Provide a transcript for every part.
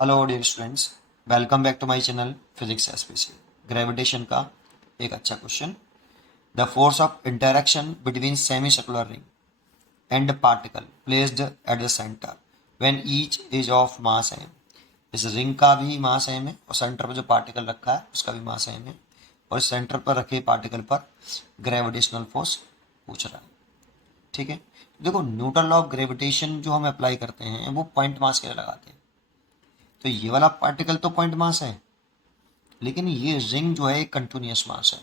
Hello dear students, welcome back to my channel physics SPC. Gravitation का एक अच्छा question. The force of interaction between semi circular ring and particle placed at the centre when each is of mass M. इस ring का भी मास M है और centre पर जो पार्टिकल रखा है उसका भी मास एम है, और इस सेंटर पर रखे पार्टिकल पर ग्रेविटेशनल फोर्स पूछ रहा है। ठीक है, देखो न्यूटन लॉ ऑफ ग्रेविटेशन जो हम अप्लाई करते हैं वो पॉइंट मास के लिए लगाते हैं। तो ये वाला पार्टिकल तो पॉइंट मास है, लेकिन ये रिंग जो है एक कंटिन्यूअस मास है,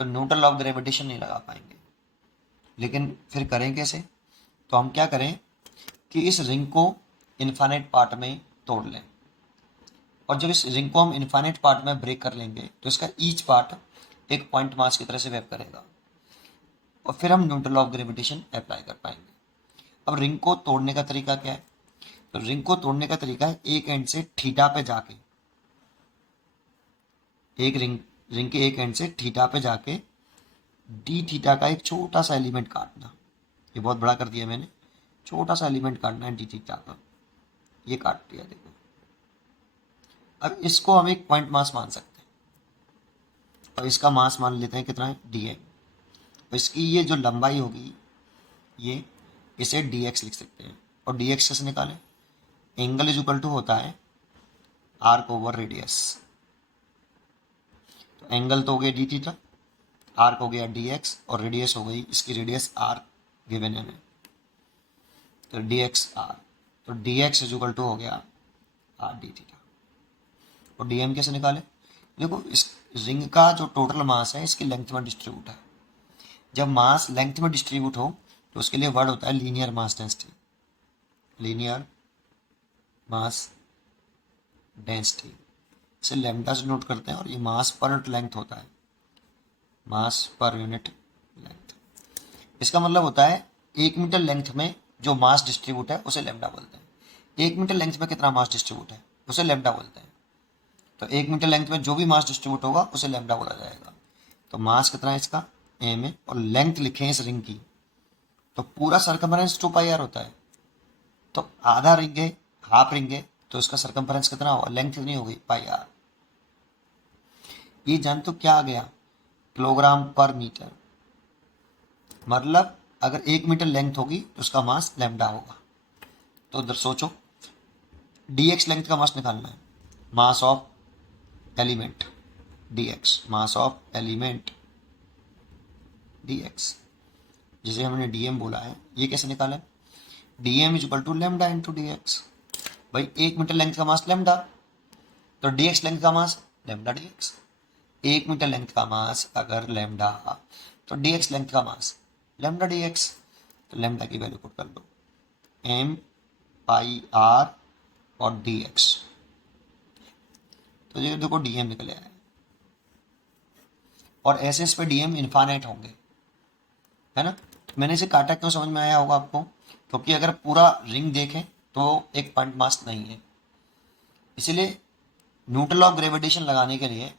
तो न्यूटन लॉ ऑफ ग्रेविटेशन नहीं लगा पाएंगे। लेकिन फिर करें कैसे? तो हम क्या करें कि इस रिंग को इनफाइनाइट पार्ट में तोड़ लें, और जब इस रिंग को हम इनफाइनाइट पार्ट में ब्रेक कर लेंगे तो इसका ईच पार्ट एक पॉइंट मास की तरह से वेव करेगा, और फिर हम Newton law of gravitation apply कर पाएंगे। अब रिंग को तोड़ने का तरीका क्या है? तो रिंग को तोड़ने का तरीका है एक एंड से थीटा पे जाके, एक रिंग रिंग के एक एंड से थीटा पे जाके डी थीटा का एक छोटा सा एलिमेंट काटना। ये बहुत बड़ा कर दिया मैंने, छोटा सा एलिमेंट काटना है डी थीटा का, ये काट दिया देखो। अब इसको हम एक पॉइंट मास मान सकते हैं, और इसका मास मान लेते हैं कितना है, डी एम। और इसकी ये जो लंबाई होगी, ये इसे डी एक्स लिख सकते हैं। और डी एक्स कैसे निकालें? एंगल इज इक्वल टू होता है आर्क ओवर रेडियस। तो एंगल तो हो गया डी थीटा, आर्क हो गया डी एक्स, और रेडियस हो गई इसकी रेडियस आर गिवन है हमें, तो डी एक्स आर। तो D X is equal to हो गया आर डी थीटा। और डी एम कैसे निकाले? देखो इस रिंग का जो टोटल मास है इसकी लेंथ में डिस्ट्रीब्यूट है। जब मास लेंथ में डिस्ट्रीब्यूट हो तो उसके लिए वर्ड होता है linear mass density. Linear mass density इसे लैम्डा से नोट करते हैं, और ये मास पर यूनिट लेंथ होता है, मास पर यूनिट लेंथ। इसका मतलब होता है 1 मीटर लेंथ में जो मास डिस्ट्रीब्यूट है उसे लैम्डा बोलते हैं। 1 मीटर लेंथ में कितना मास डिस्ट्रीब्यूट है उसे लैम्डा बोलते हैं। तो 1 मीटर लेंथ में जो भी मास डिस्ट्रीब्यूट होगा उसे लैम्डा बोला जाएगा। तो मास कितना है इसका, एम है, और लेंथ लिखे इस रिंग की, तो पूरा सरकमफेरेंस 2 पाई आर होता है। तो आधा रिंग है, हाफ रिंग है, तो इसका सरकमफेरेंस कितना होगा, लेंथ कितनी होगी, पाई आर। ये जान तो क्या आ गया, किलोग्राम पर मीटर। मतलब अगर 1 मीटर लेंथ होगी तो उसका मास लैम्डा होगा। तो उधर सोचो, डी एक्स लेंथ का मास निकालना है, mass of element D x, mass of element D x, जिसे हमने डी एम बोला है। ये कैसे निकाला है? D m is equal to lambda into d x. भाई 1 मीटर लेंथ का मास लेमडा, तो डी एक्स लेंथ का mass lambda d x. 1 metre length का मास अगर लेमडा, तो डी एक्स लेंथ का मास लेमडा डी एक्स। तो lambda की वैल्यू पुट कर लो, एम पाई आर और डी एक्स। तो ये देखो डी एम निकले आए, और ऐसे इस पे डी एम इन्फानाइट होंगे, है ना। मैंने इसे काटा क्यों, समझ में आया होगा आपको, क्योंकि अगर पूरा रिंग देखें तो एक पॉइंट मास नहीं है, इसलिए न्यूटन लॉ ऑफ ग्रेविटेशन लगाने के लिए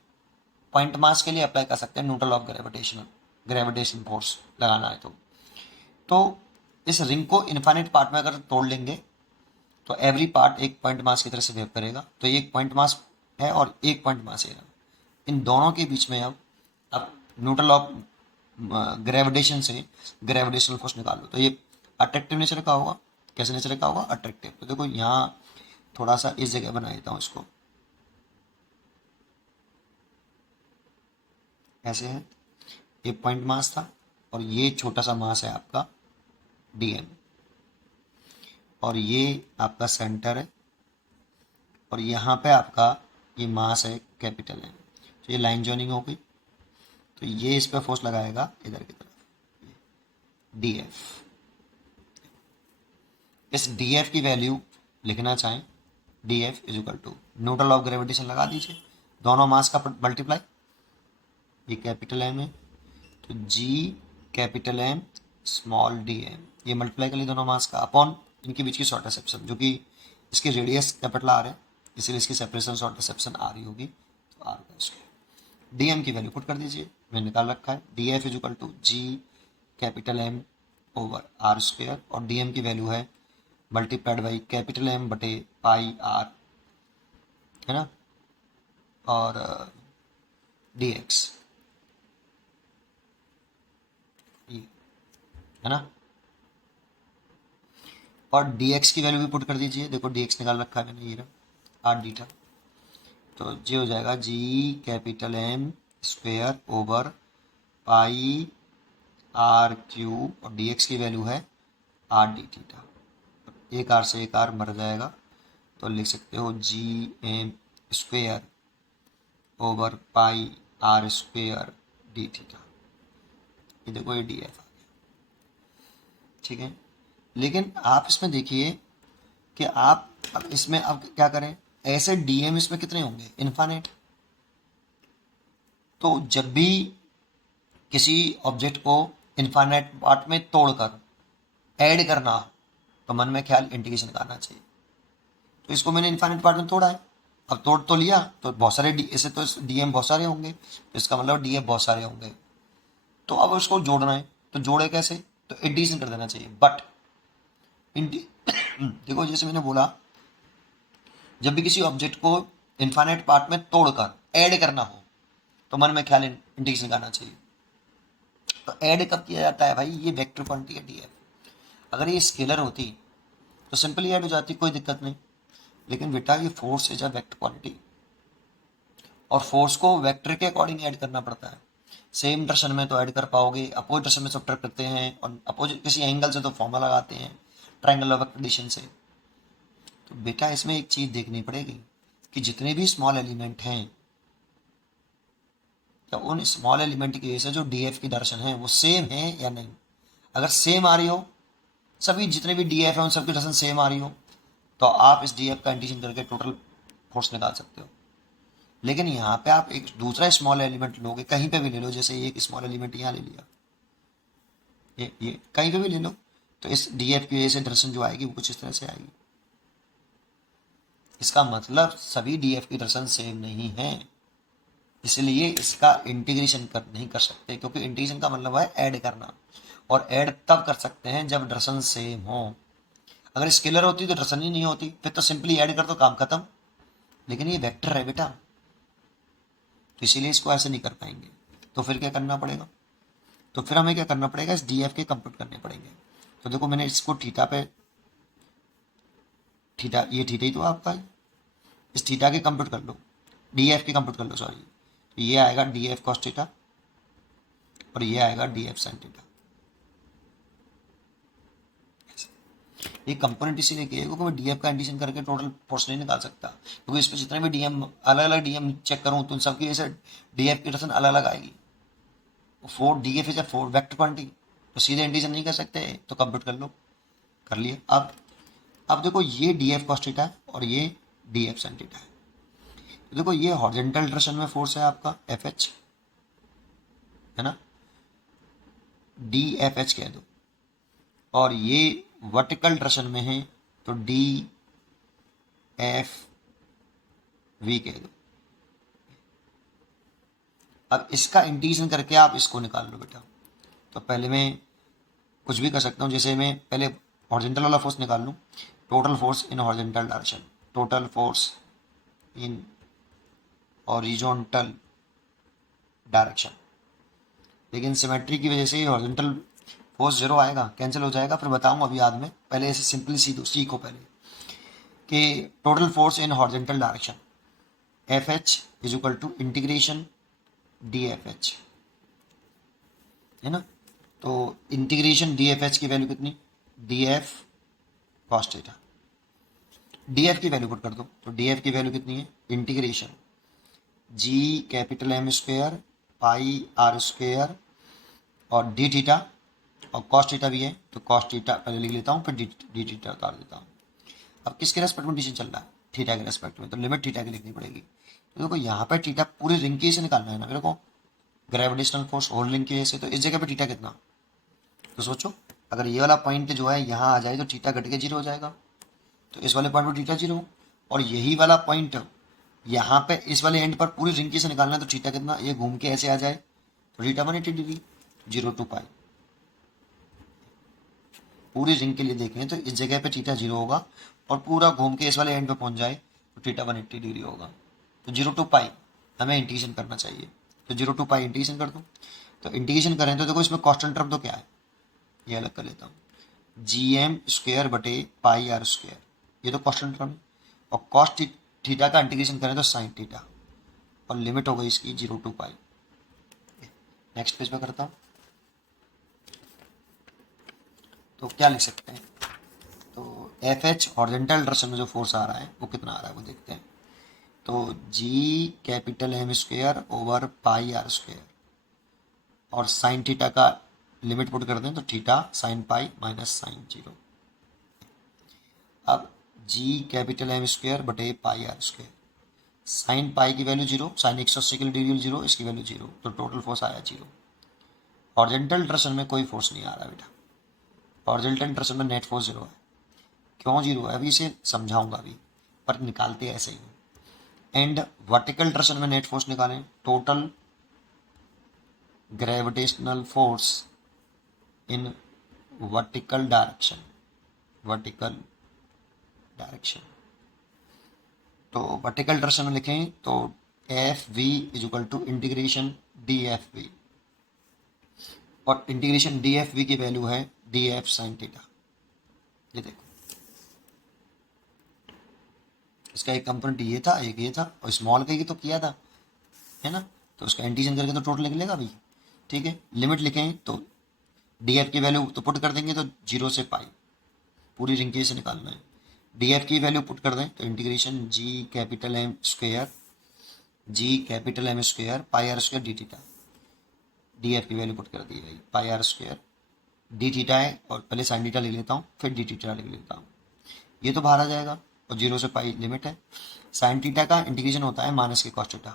पॉइंट मास के लिए अप्लाई कर सकते हैं Newton law of gravitation. Gravitation force लगाना है तो इस रिंग को इनफाइनाइट पार्ट में अगर तोड़ लेंगे तो एवरी पार्ट एक पॉइंट मास की तरह से बिहेव करेगा। तो ये एक पॉइंट मास है और एक पॉइंट मास है, इन दोनों के बीच में अब न्यूटन लॉ ऑफ ग्रेविटेशन से ग्रेविटेशनल फोर्स निकाल लो। तो ये अट्रैक्टिव नेचर का होगा। कैसे नेचर का होगा, अट्रैक्टिव। तो देखो यहाँ थोड़ा सा इस जगह बना देता हूँ इसको, ऐसे है, ये पॉइंट मास था और ये छोटा सा मास है आपका डीएम, और ये आपका सेंटर है, और यहाँ पे आपका ये मास है कैपिटल है। तो ये लाइन जॉइनिंग हो गई, तो ये इस पर फोर्स लगाएगा इधर की तरफ, डी एफ। इस डी एफ की वैल्यू लिखना चाहें, D F is equal to Newton law of gravitation लगा दीजिए, दोनों मास का मल्टीप्लाई, ये कैपिटल एम है तो G capital M small d m, ये मल्टीप्लाई कर ली दोनों मास का, अपॉन इनके बीच की शॉर्ट एक्सेप्शन, जो कि इसकी रेडियस कैपिटल आर है इसीलिए इसकी सेपरेशन शॉर्ट एक्सेप्शन आर ही होगी, तो आर का स्क्वायर। डी एम की वैल्यू पुट कर दीजिए, मैंने निकाल रखा है, D F is equal to G capital M over R square, और डी एम की वैल्यू है मल्टीप्लाइड बाई कैपिटल एम बटे पाई आर है ना, और dx ये, है ना, और dx की वैल्यू भी पुट कर दीजिए। देखो dx निकाल रखा है मैंने, ये रहा 8 बीटा। तो ये हो जाएगा जी capital M square over pi R cube, और dx की वैल्यू है 8 डी थीटा। एक आर से एक आर मर जाएगा, तो लिख सकते हो G M square over pi R square D theta. ये देखो ये डी एफ आ गया, ठीक है। लेकिन आप इसमें देखिए कि आप अब इसमें अब क्या करें, ऐसे डी एम इसमें कितने होंगे, इन्फानेट। तो जब भी किसी ऑब्जेक्ट को इन्फानेट पार्ट में तोड़कर ऐड करना हो, तो मन में ख्याल इंटीग्रेशन का आना चाहिए। तो इसको मैंने इन्फानेट पार्ट में तोड़ा है, अब तोड़ तो लिया, तो बहुत सारे डी, ऐसे तो डी एम बहुत सारे होंगे, तो इसका मतलब डी एफ बहुत सारे होंगे। तो अब उसको जोड़ना है, तो जोड़े कैसे, तो इंटीग्रेशन कर देना चाहिए। बट देखो जैसे मैंने बोला, जब भी किसी ऑब्जेक्ट को इन्फानेट पार्ट में तोड़कर ऐड करना हो, तो मन में ख्याल इंटीग्रेशन का आना चाहिए। तो ऐड कब किया जाता है भाई, ये वेक्टर क्वांटिटी है डी एफ। अगर ये स्केलर होती तो सिंपली ऐड हो जाती, कोई दिक्कत नहीं। लेकिन बेटा ये force is a vector quantity, और फोर्स को वेक्टर के अकॉर्डिंग ऐड करना पड़ता है। सेम डायरेक्शन में तो ऐड कर पाओगे, अपोजिट डायरेक्शन में सब्ट्रैक्ट करते हैं, और अपोजिट किसी एंगल से तो फॉर्मूला लगाते हैं ट्रायंगल ऑफ एडिशन से। तो बेटा इसमें एक चीज देखनी पड़ेगी कि जितने भी स्मॉल एलिमेंट हैं, या उन स्मॉल एलिमेंट की वजह से जो डी एफ की डायरेक्शन है वो सेम है या नहीं। अगर सेम आ रही हो, सभी जितने भी डी एफ है उन सबकी डायरेक्शन सेम आ रही हो, तो आप इस डी एफ का इंटीग्रेशन करके टोटल फोर्स निकाल सकते हो। लेकिन यहाँ पे आप एक दूसरा स्मॉल एलिमेंट लोगे, कहीं पे भी ले लो, जैसे एक स्मॉल एलिमेंट यहाँ ले लिया, ये कहीं पे भी ले लो, तो इस डी एफ की वजह से डायरेक्शन जो आएगी वो कुछ इस तरह से आएगी। इसका मतलब सभी डी एफ की डायरेक्शन सेम नहीं है, इसलिए इसका इंटीग्रेशन कर नहीं कर सकते, क्योंकि इंटीग्रेशन का मतलब है ऐड करना, और ऐड तब कर सकते हैं जब डायरेक्शन सेम हो। अगर स्केलर होती तो डायरेक्शन ही नहीं होती, फिर तो सिंपली ऐड कर दो, काम खत्म। लेकिन ये वेक्टर है बेटा, तो इसीलिए इसको ऐसे नहीं कर पाएंगे। तो फिर क्या करना पड़ेगा, तो फिर हमें क्या करना पड़ेगा, इस डी एफ के कंप्यूट करने पड़ेंगे। तो देखो मैंने इसको थीटा पे, थीटा ये थीटा ही तो आपका है, इस थीटा के कंप्यूट कर लो, डी एफ के कंप्यूट कर लो सॉरी। तो ये आएगा डी एफ कॉस थीटा, और ये आएगा डी एफ साइन थीटा। ये कंपोनेंट इसीलिए किया है क्योंकि मैं डीएफ का एडिशन करके टोटल फोर्स नहीं निकाल सकता, क्योंकि इस पर जितने भी डीएम अलग अलग डीएम चेक करूँ तो उन सबकी वजह से डीएफ की डायरेक्शन अलग अलग आएगी। Four DF is a four vector quantity, तो सीधे इंटीजर नहीं कर सकते, तो कंप्यूट कर लो, कर लिए। अब देखो ये डी एफ कॉस थीटा है और ये डी एफ साइन थीटा है। तो देखो ये हॉरिजॉन्टल डायरेक्शन में फोर्स है आपका एफ एच, है ना, डी एफ एच कह दो, और ये वर्टिकल डायरेक्शन में है तो डी एफ वी कह दो। अब इसका इंटीग्रेशन करके आप इसको निकाल लो बेटा। तो पहले मैं कुछ भी कर सकता हूँ, जैसे मैं पहले हॉरिजॉन्टल वाला फोर्स निकाल लूँ, total force in horizontal direction, total force in horizontal direction. लेकिन सिमेट्री की वजह से हॉरिजॉन्टल फोर्स जीरो आएगा, कैंसिल हो जाएगा, फिर बताऊंगा अभी याद में, पहले ऐसे सिंपली सीखो पहले कि total force in horizontal direction F H is equal to integration D F H, है ना। तो इंटीग्रेशन डी एफ एच की वैल्यू कितनी, D F cos theta, D F की वैल्यू पुट कर दो, तो डी एफ की वैल्यू कितनी है, integration G capital M square pi R square और डी थीटा, और कॉस थीटा भी है तो कॉस थीटा पहले लिख लेता हूँ, फिर डी थीटा उतार देता हूँ। अब किसके रेस्पेक्ट में डिसीजन चल रहा है, थीटा के रेस्पेक्ट में, तो लिमिट थीटा की लिखनी पड़ेगी। तो देखो यहाँ पर थीटा पूरे रिंग की से निकालना है ना मेरे को, ग्रेविटेशनल फोर्स होल रिंग की वजह से, तो इस जगह पे थीटा कितना, तो सोचो अगर ये वाला पॉइंट जो है यहाँ आ जाए तो थीटा घट के जीरो हो जाएगा, तो इस वाले पॉइंट पर थीटा जीरो, और यही वाला पॉइंट यहाँ पे इस वाले एंड पर पूरी रिंग की से निकालना है, तो थीटा कितना, ये घूम के ऐसे आ जाए तो थीटा 180 डिग्री, 0 to पाई। पूरी रिंग के लिए देखें तो इस जगह पे थीटा जीरो होगा, और पूरा घूम के इस वाले एंड पे पहुंच जाए तो थीटा 180 डिग्री होगा। तो 0 टू पाई हमें इंटीग्रेशन करना चाहिए, तो 0 टू पाई इंटीग्रेशन कर दो। तो इंटीग्रेशन करें तो देखो इसमें कांस्टेंट टर्म तो क्या है, ये अलग कर लेता हूँ, GM² बटे पाई आर स्क्वायर, ये तो कांस्टेंट टर्म है। और कॉस थीटा का इंटीग्रेशन करें तो साइन थीटा, और लिमिट हो गई इसकी 0 टू पाई। नेक्स्ट पेज पे करता हूँ। तो क्या लिख सकते हैं, तो FH हॉरिजॉन्टल डायरेक्शन में जो फोर्स आ रहा है वो कितना आ रहा है वो देखते हैं। तो G⁻M² over pi R square, और साइन थीटा का लिमिट पुट कर दें तो theta sine pi minus sine 0। अब G⁻M² बटे pi R square, sine pi की वैल्यू 0, साइन 180 की डिग्री 0, इसकी वैल्यू 0, तो टोटल फोर्स आया 0। हॉरिजॉन्टल डायरेक्शन में कोई फोर्स नहीं आ रहा बेटा, हॉरिजॉन्टल डायरेक्शन में नेट फोर्स 0 है। क्यों 0 है अभी इसे समझाऊंगा अभी, पर निकालते ऐसे ही। एंड वर्टिकल डायरेक्शन में नेट फोर्स निकालें, total gravitational force in vertical direction, vertical direction. तो वर्टिकल डायरेक्शन में लिखें तो FV is equal to integration DFV, और इंटीग्रेशन DFV की वैल्यू है DF साइन थीटा। ये देखो इसका एक कंपोनेंट ये था, एक ये था, और स्मॉल का ही तो किया था, है ना। तो उसका इंटीग्रेशन करके तो टोटल निकलेगा भी, ठीक है। लिमिट लिखें तो DF की वैल्यू तो पुट कर देंगे तो 0 से पाई, पूरी रिंग के से निकालना है। DF की वैल्यू पुट कर दें तो integration G⁻M² pi R square D theta. DF की वैल्यू पुट कर दी गई pi R square, D theta है, और पहले साइन थीटा लिख लेता हूँ फिर डी थीटा लिख लेता हूँ, ये तो बाहर आ जाएगा, और 0 से पाई लिमिट है। साइन थीटा का इंटीग्रेशन होता है माइनस के कॉस थीटा,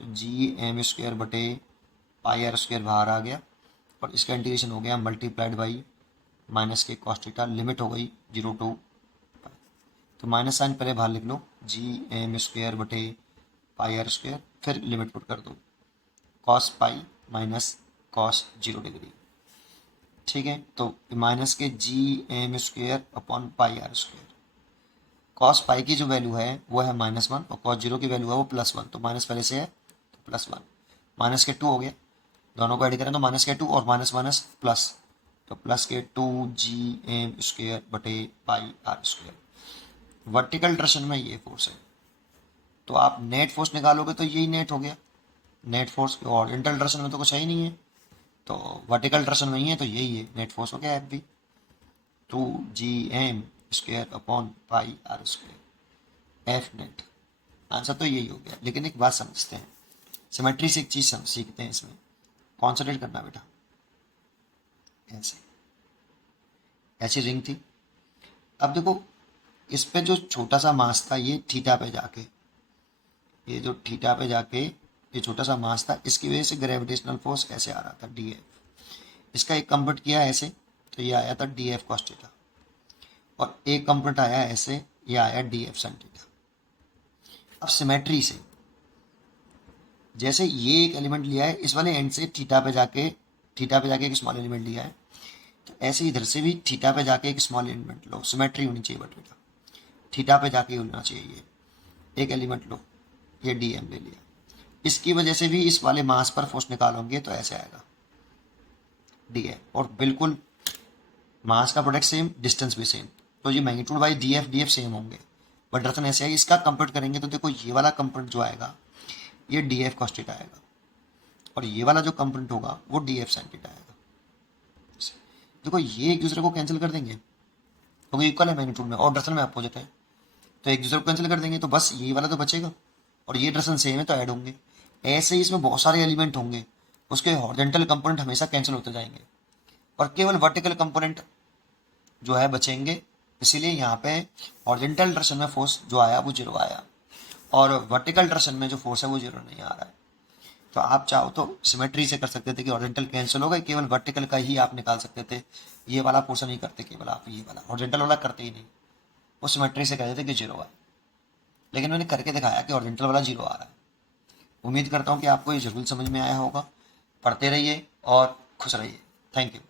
तो GM² बटे पाई आर स्क्वायर बाहर आ गया, और इसका इंटीग्रेशन हो गया मल्टीप्लाइड बाई माइनस के कॉस थीटा, लिमिट हो गई 0 टू पाई। तो माइनस साइन पहले बाहर लिख लो, GM² बटे पाई आर स्क्वायर, फिर लिमिट पुट कर दो cos pi minus cos 0 degree, ठीक है। तो माइनस के GM² upon pi R square, cos pi की जो वैल्यू है वो है -1, और कॉस 0 की वैल्यू है वो +1, तो माइनस पहले से है तो +1, माइनस के 2 हो गया, दोनों को ऐड करें तो माइनस के 2 और माइनस माइनस प्लस, तो प्लस के 2GM² बटे pi R square. Vertical direction में ये फोर्स है, तो आप नेट फोर्स निकालोगे तो यही नेट हो गया नेट फोर्स, और इंटर डायरेक्शन में तो कुछ है ही नहीं है, तो वर्टिकल डायरेक्शन में ही है तो यही है नेट फोर्स हो गया FV, 2GM² upon pi R square F net. Answer तो यही हो गया। लेकिन एक बात समझते हैं, सिमेट्री से एक चीज़ सीखते हैं, इसमें कॉन्सेंट्रेट करना बेटा। ऐसे ऐसी रिंग थी, अब देखो इस पे जो छोटा सा मास था ये थीटा पे जाके, ये जो थीटा पे जाके ये छोटा सा मास था, इसकी वजह से ग्रेविटेशनल फोर्स ऐसे आ रहा था DF। इसका एक कंपोनेंट किया ऐसे तो ये आया था DF कॉस थीटा, और एक कंपोनेंट आया ऐसे, ये आया DF साइन थीटा। अब सिमेट्री से जैसे ये एक एलिमेंट लिया है, इस वाले एंड से थीटा पे जाके एक स्मॉल एलिमेंट लिया है, तो ऐसे इधर से भी थीटा पे जाके एक स्मॉल एलिमेंट लो, सिमेट्री होनी चाहिए बट बेटा, थीटा पे जाके होना चाहिए, एक एलिमेंट लो, ये DM ले लिया, इसकी वजह से भी इस वाले मास पर फोर्स निकालोगे तो ऐसे आएगा DM, और बिल्कुल मास का प्रोडक्ट सेम, डिस्टेंस भी सेम, तो ये मैग्नीट्यूड बाई DF सेम होंगे, बट डायरेक्शन ऐसे है। इसका कंपेयर करेंगे तो देखो ये वाला कंपोनेंट जो आएगा ये DF कॉस थीटा आएगा, और ये वाला जो कंपोनेंट होगा वो DF साइन थीटा आएगा। देखो ये एक दूसरे को कैंसिल कर देंगे क्योंकि इक्वल है मैग्नीट्यूड में, और डायरेक्शन में अपोजिट है, तो एक दूसरे को कैंसिल कर देंगे तो बस ये वाला तो बचेगा, और ये डायरेक्शन सेम है तो ऐड होंगे। ऐसे ही इसमें बहुत सारे एलिमेंट होंगे, उसके हॉरिजॉन्टल कंपोनेंट हमेशा कैंसिल होते जाएंगे, और केवल वर्टिकल कंपोनेंट जो है बचेंगे। इसीलिए यहाँ पे हॉरिजॉन्टल डायरेक्शन में फोर्स जो आया वो 0 आया, और वर्टिकल डायरेक्शन में जो फोर्स है वो 0 नहीं आ रहा है। तो आप चाहो तो सिमेट्री से कर सकते थे कि हॉरिजॉन्टल कैंसिल हो गए, केवल वर्टिकल का ही आप निकाल सकते थे, ये वाला पोर्शन नहीं करते, केवल आप ये वाला हॉरिजॉन्टल वाला करते ही नहीं, वो सिमेट्री से कहते थे कि 0 आए। लेकिन मैंने करके दिखाया कि हॉरिजॉन्टल वाला 0 आ रहा है। उम्मीद करता हूँ कि आपको ये जरूर समझ में आया होगा। पढ़ते रहिए और खुश रहिए। Thank you.